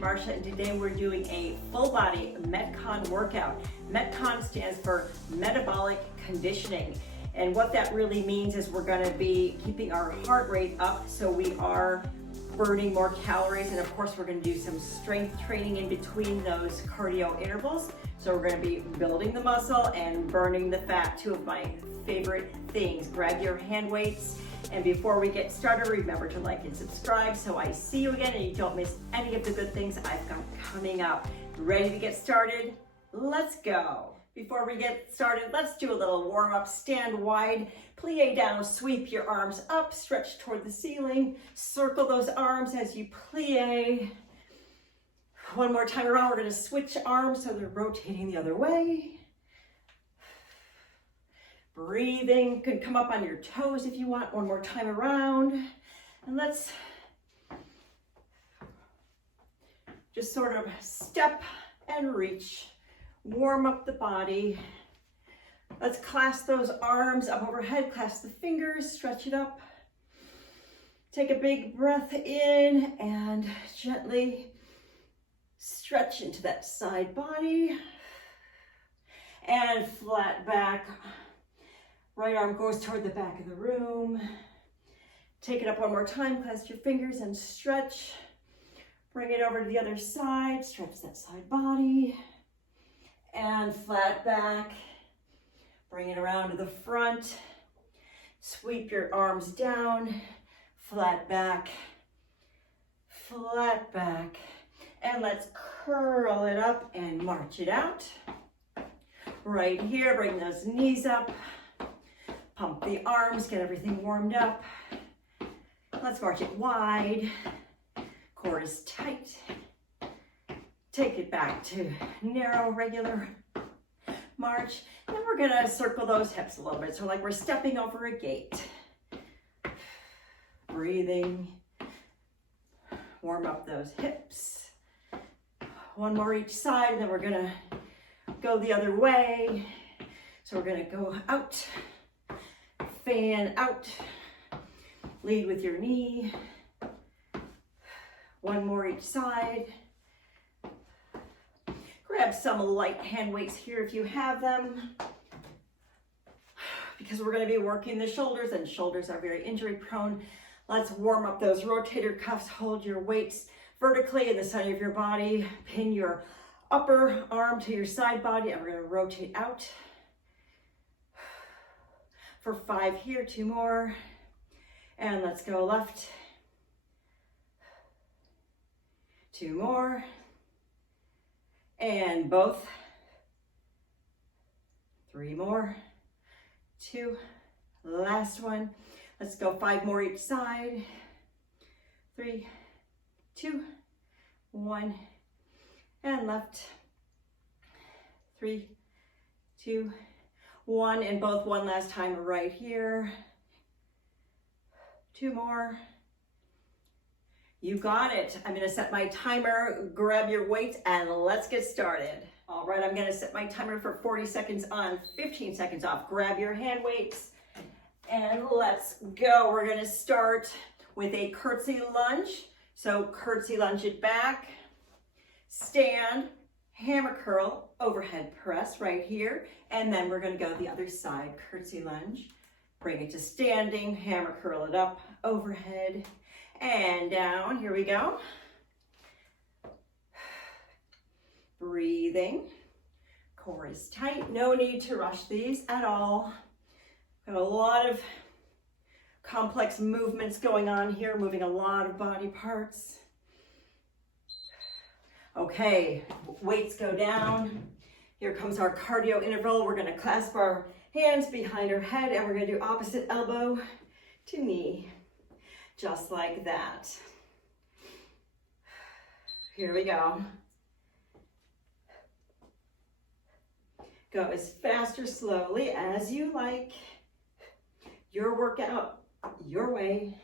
Marsha, and today we're doing a full body MetCon workout. MetCon stands for metabolic conditioning. And what that really means is we're gonna be keeping our heart rate up so we are burning more calories. And of course, we're gonna do some strength training in between those cardio intervals. So we're gonna be building the muscle and burning the fat, two of my favorite things. Grab your hand weights. And before we get started, remember to like and subscribe so I see you again and you don't miss any of the good things I've got coming up. Ready to get started? Let's go. Before we get started, let's do a little warm up. Stand wide, plie down, sweep your arms up, stretch toward the ceiling. Circle those arms as you plie. One more time around, we're gonna switch arms so they're rotating the other way. Breathing, you can come up on your toes if you want. One more time around. And let's just sort of step and reach. Warm up the body. Let's clasp those arms up overhead, clasp the fingers, stretch it up. Take a big breath in and gently stretch into that side body. And flat back. Right arm goes toward the back of the room. Take it up one more time, clasp your fingers and stretch. Bring it over to the other side, stretch that side body. And flat back. Bring it around to the front. Sweep your arms down, flat back, flat back. And let's curl it up and march it out. Right here, bring those knees up. Pump the arms, get everything warmed up. Let's march it wide. Core is tight. Take it back to narrow, regular march. And we're gonna circle those hips a little bit. So like we're stepping over a gate. Breathing. Warm up those hips. One more each side, and then we're gonna go the other way. So we're gonna go out. Fan out, lead with your knee. One more each side. Grab some light hand weights here if you have them, because we're going to be working the shoulders, and shoulders are very injury prone. Let's warm up those rotator cuffs. Hold your weights vertically in the center of your body. Pin your upper arm to your side body, and we're going to rotate out. For 5 here, 2 more. And let's go left. 2 more. And both. 3 more. 2. Last one. Let's go 5 more each side. 3, 2, 1. And left. 3, 2, 1, and both. One last time right here. 2 more. You got it. I'm gonna set my timer, grab your weights, and let's get started. All right, I'm gonna set my timer for 40 seconds on, 15 seconds off. Grab your hand weights, and let's go. We're gonna start with a curtsy lunge. So curtsy lunge it back, stand, hammer curl, overhead press right here, and then we're going to go the other side, curtsy lunge. Bring it to standing, hammer curl it up, overhead, and down. Here we go. Breathing. Core is tight. No need to rush these at all. Got a lot of complex movements going on here, moving a lot of body parts. Okay, weights go down. Here comes our cardio interval. We're gonna clasp our hands behind our head, and we're gonna do opposite elbow to knee, just like that. Here we go. Go as fast or slowly as you like. Your workout, your way.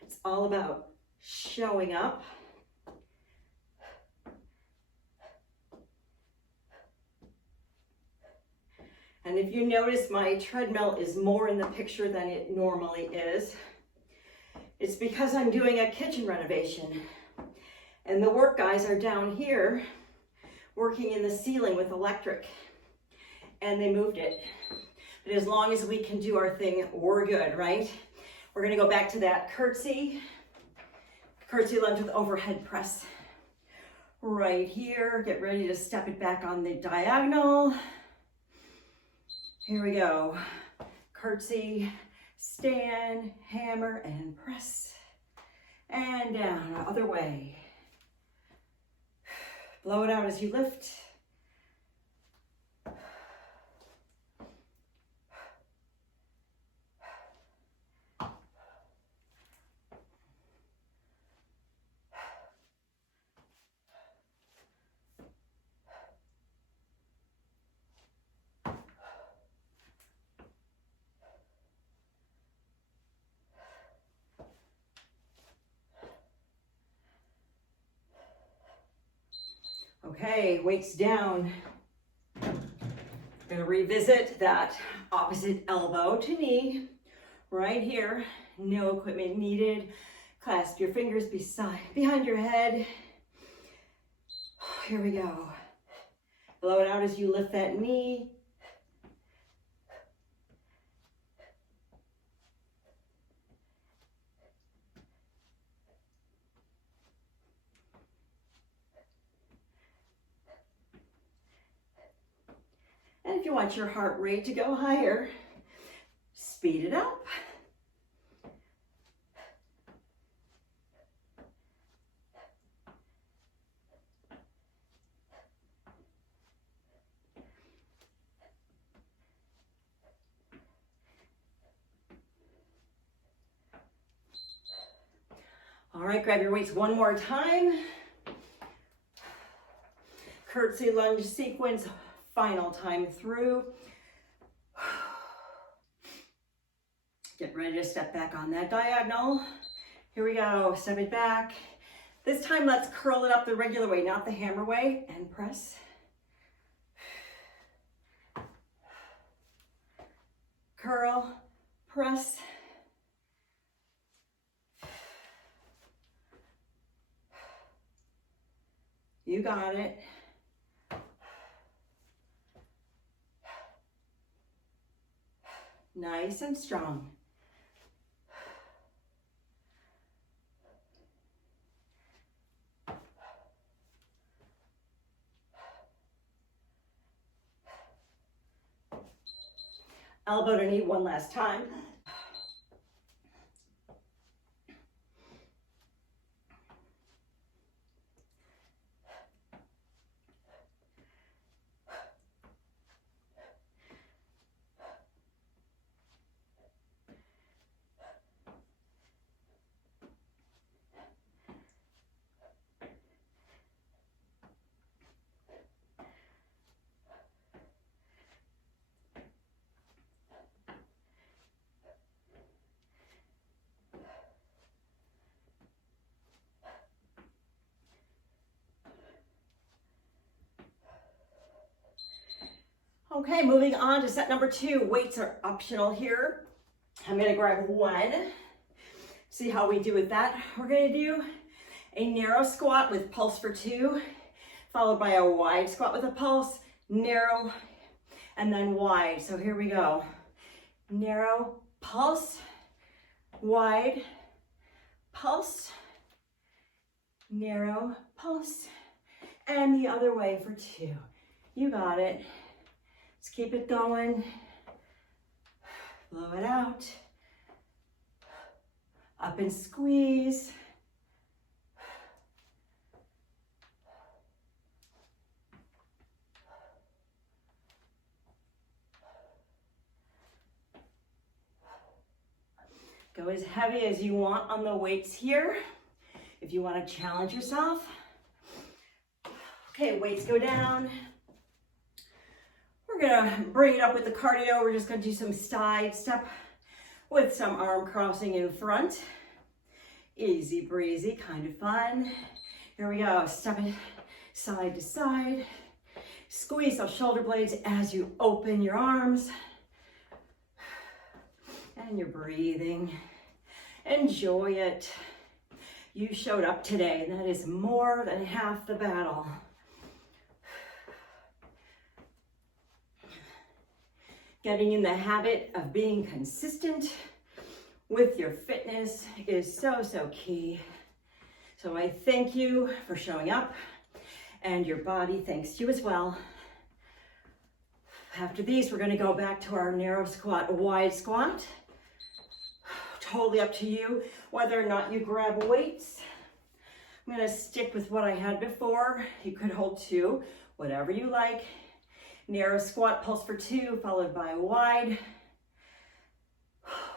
It's all about showing up. And if you notice, my treadmill is more in the picture than it normally is. It's because I'm doing a kitchen renovation and the work guys are down here working in the ceiling with electric, and they moved it. But as long as we can do our thing, we're good, right? We're gonna go back to that curtsy lunge with overhead press. Right here, get ready to step it back on the diagonal. Here we go. Curtsy, stand, hammer, and press. And down, other way. Blow it out as you lift. Okay, weights down. Gonna revisit that opposite elbow to knee, right here. No equipment needed. Clasp your fingers behind your head. Here we go. Blow it out as you lift that knee. And if you want your heart rate to go higher, speed it up. All right, grab your weights one more time. Curtsy lunge sequence, final time through. Get ready to step back on that diagonal. Here we go, step it back. This time let's curl it up the regular way, not the hammer way, and press. Curl, press. You got it. Nice and strong. Elbow to knee one last time. Okay, moving on to set number 2. Weights are optional here. I'm gonna grab one. See how we do with that. We're gonna do a narrow squat with pulse for 2, followed by a wide squat with a pulse, narrow, and then wide. So here we go. Narrow, pulse, wide, pulse, narrow, pulse, and the other way for 2. You got it. Let's keep it going. Blow it out. Up and squeeze. Go as heavy as you want on the weights here, if you want to challenge yourself. Okay, weights go down. We're gonna bring it up with the cardio. We're just gonna do some side step with some arm crossing in front. Easy breezy, kind of fun. Here we go, step it side to side. Squeeze those shoulder blades as you open your arms. And you're breathing. Enjoy it. You showed up today, and that is more than half the battle. Getting in the habit of being consistent with your fitness is so, so key. So I thank you for showing up, and your body thanks you as well. After these, we're going to go back to our narrow squat, wide squat. Totally up to you whether or not you grab weights. I'm going to stick with what I had before. You could hold 2, whatever you like. Narrow squat, pulse for 2, followed by wide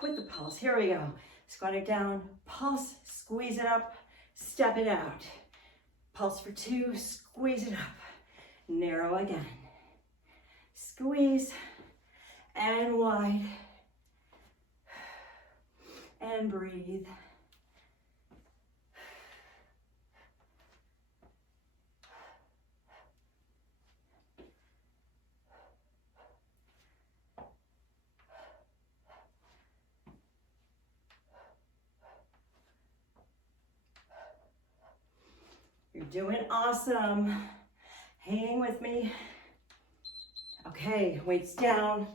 with the pulse. Here we go. Squat it down, pulse, squeeze it up, step it out. Pulse for 2, squeeze it up. Narrow again. Squeeze and wide. And breathe. You're doing awesome. Hang with me. Okay, weights down.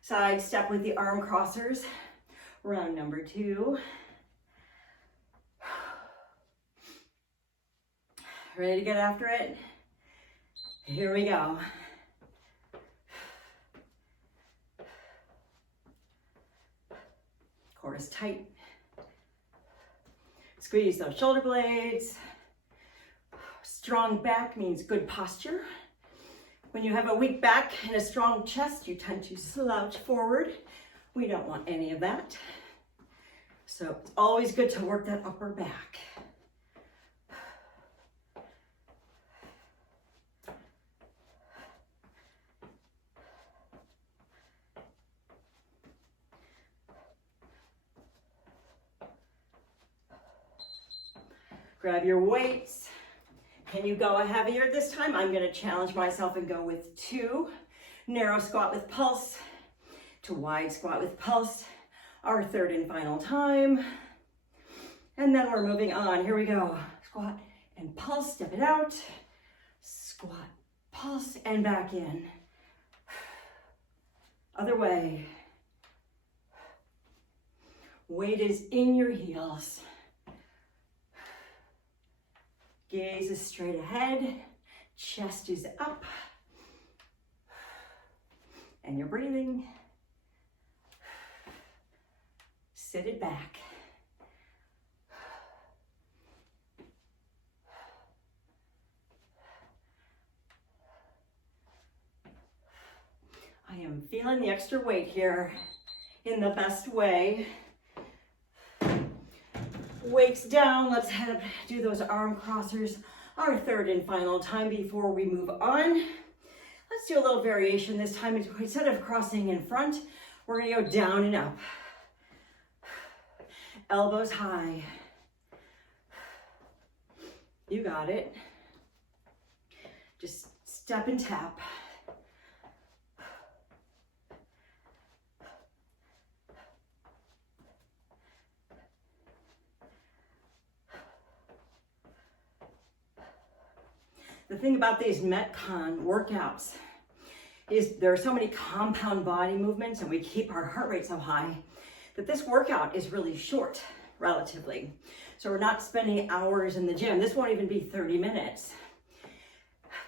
Side step with the arm crossers. Round number 2. Ready to get after it? Here we go. Core is tight. Squeeze those shoulder blades. Strong back means good posture. When you have a weak back and a strong chest, you tend to slouch forward. We don't want any of that. So it's always good to work that upper back. Grab your weights. Can you go heavier this time? I'm going to challenge myself and go with 2. Narrow squat with pulse to wide squat with pulse. Our third and final time. And then we're moving on. Here we go. Squat and pulse. Step it out. Squat, pulse, and back in. Other way. Weight is in your heels. Gaze is straight ahead, chest is up, and you're breathing. Sit it back. I am feeling the extra weight here in the best way. Weights down, let's head up, do those arm crossers. Our third and final time before we move on. Let's do a little variation this time. Instead of crossing in front, we're gonna go down and up. Elbows high. You got it. Just step and tap. The thing about these MetCon workouts is there are so many compound body movements and we keep our heart rate so high that this workout is really short, relatively. So we're not spending hours in the gym. This won't even be 30 minutes.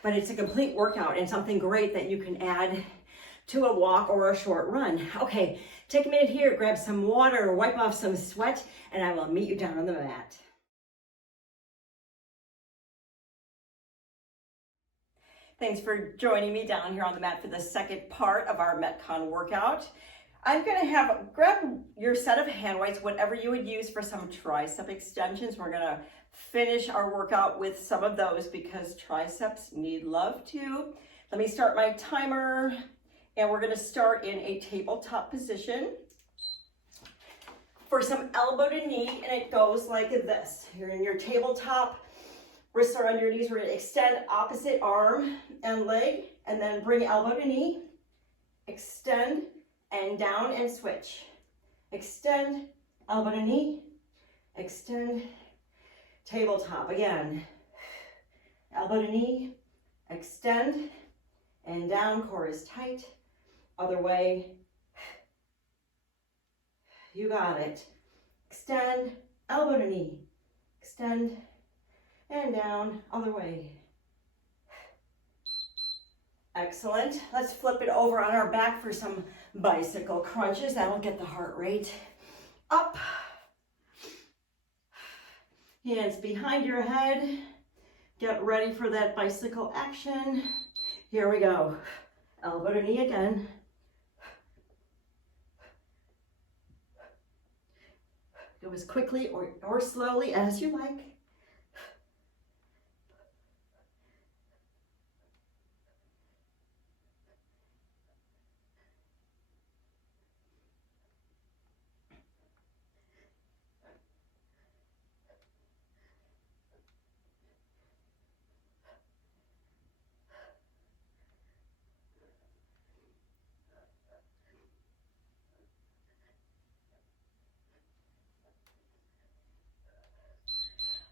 But it's a complete workout and something great that you can add to a walk or a short run. Okay, take a minute here, grab some water, wipe off some sweat, and I will meet you down on the mat. Thanks for joining me down here on the mat for the second part of our MetCon workout. I'm gonna grab your set of hand weights, whatever you would use for some tricep extensions. We're gonna finish our workout with some of those because triceps need love too. Let me start my timer and we're gonna start in a tabletop position for some elbow to knee, and it goes like this. You're in your tabletop. Wrists are under your knees. We're going to extend opposite arm and leg, and then bring elbow to knee, extend, and down and switch. extend, elbow to knee, extend, tabletop again. Elbow to knee, extend, and down, core is tight. Other way. You got it. Extend, elbow to knee, extend, and down, other way. Excellent. Let's flip it over on our back for some bicycle crunches. That'll get the heart rate up. Hands behind your head. Get ready for that bicycle action. Here we go. Elbow to knee again. Go as quickly or slowly as you like.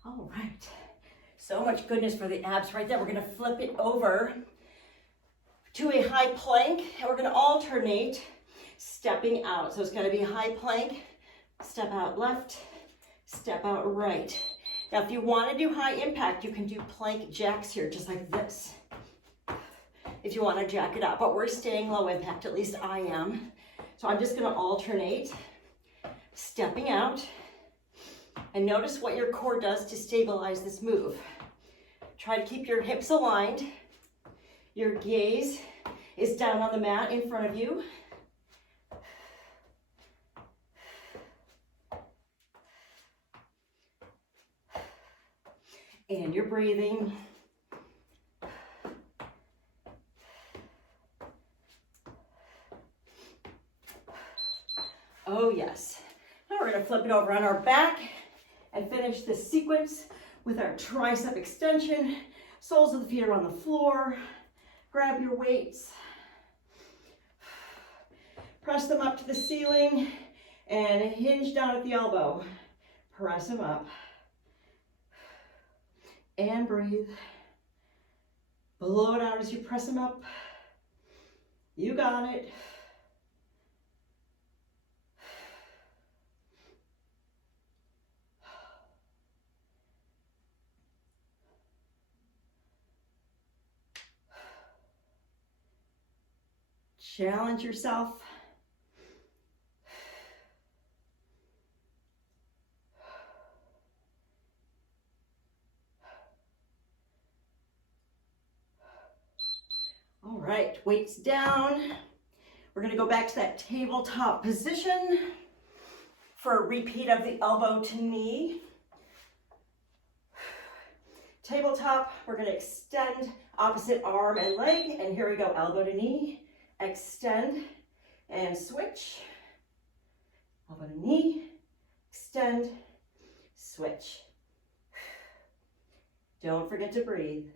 All right, so much goodness for the abs right there. We're gonna flip it over to a high plank, and we're gonna alternate stepping out. So it's gonna be high plank, step out left, step out right. Now, if you wanna do high impact, you can do plank jacks here, just like this, if you wanna jack it up, but we're staying low impact, at least I am. So I'm just gonna alternate, stepping out, and notice what your core does to stabilize this move. Try to keep your hips aligned. Your gaze is down on the mat in front of you. And you're breathing. Oh yes. Now we're gonna flip it over on our back and finish this sequence with our tricep extension. Soles of the feet are on the floor. Grab your weights. Press them up to the ceiling and hinge down at the elbow. Press them up. And breathe. Blow it out as you press them up. You got it. Challenge yourself. All right, weights down. We're gonna go back to that tabletop position for a repeat of the elbow to knee. Tabletop, we're gonna extend opposite arm and leg, and here we go, elbow to knee. Extend and switch. Elbow to knee, extend, switch. Don't forget to breathe.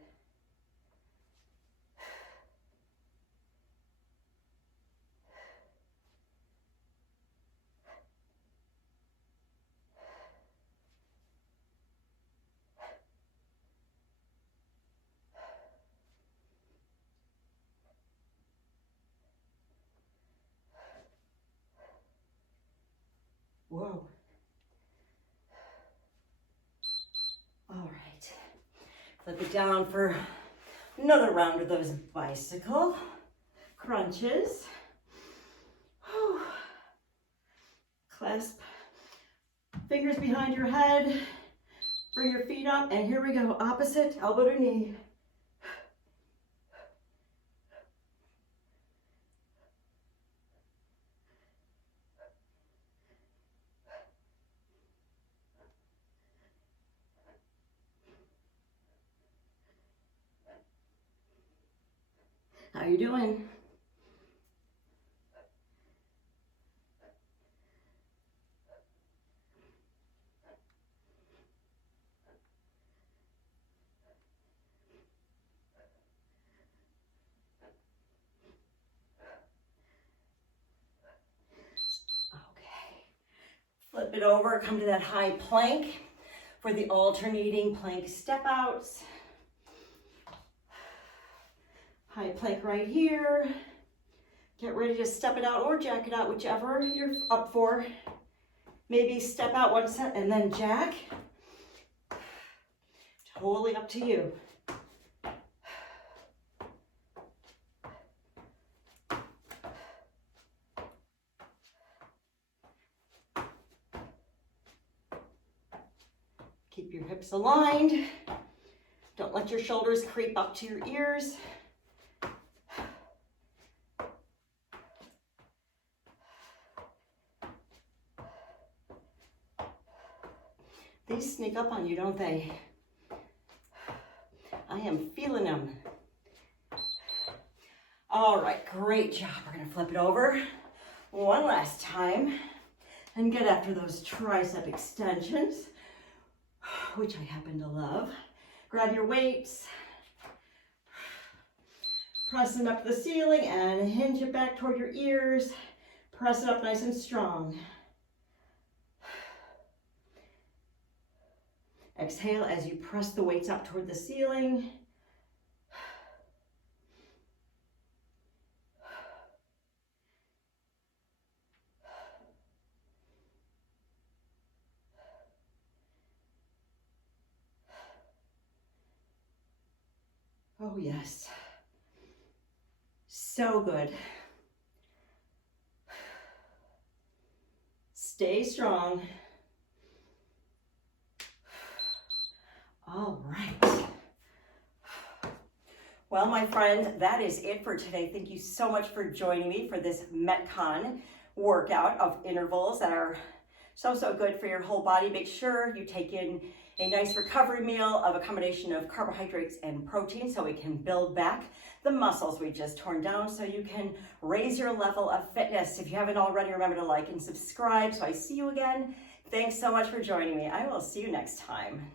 Whoa. All right. Flip it down for another round of those bicycle crunches. Whew. Clasp fingers behind your head. Bring your feet up, and here we go. Opposite, elbow to knee. How you doing? Okay. Flip it over, come to that high plank for the alternating plank step outs. High plank right here. Get ready to step it out or jack it out, whichever you're up for. Maybe step out one set and then jack. Totally up to you. Keep your hips aligned. Don't let your shoulders creep up to your ears. These sneak up on you, don't they? I am feeling them. All right, great job. We're gonna flip it over one last time and get after those tricep extensions, which I happen to love. Grab your weights, press it up to the ceiling and hinge it back toward your ears. Press it up nice and strong. Exhale as you press the weights up toward the ceiling. Oh yes, so good. Stay strong. All right. Well, my friend, that is it for today. Thank you so much for joining me for this MetCon workout of intervals that are so good for your whole body. Make sure you take in a nice recovery meal of a combination of carbohydrates and protein so we can build back the muscles we just torn down so you can raise your level of fitness. If you haven't already, remember to like and subscribe so I see you again. Thanks so much for joining me. I will see you next time.